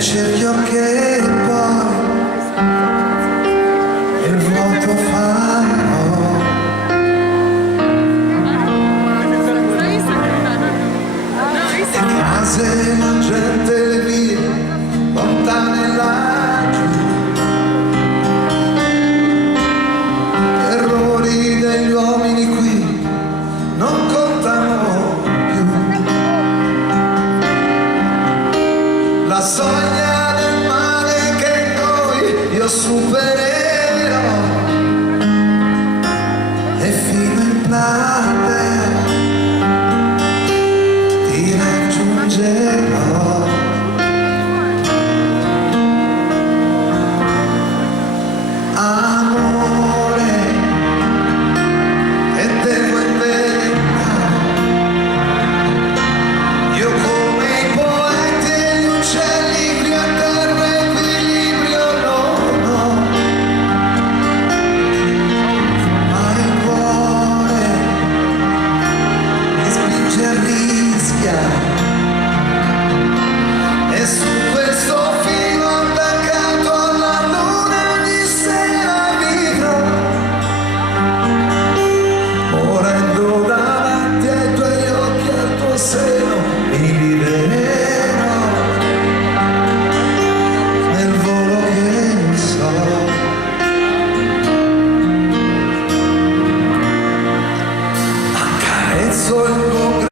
il cerchio che poi il vuoto farò. Le case, la gente, le vie lontane laggiù, gli errori degli uomini qui non contano più. La soglia del male che noi io supererò, e fino in parte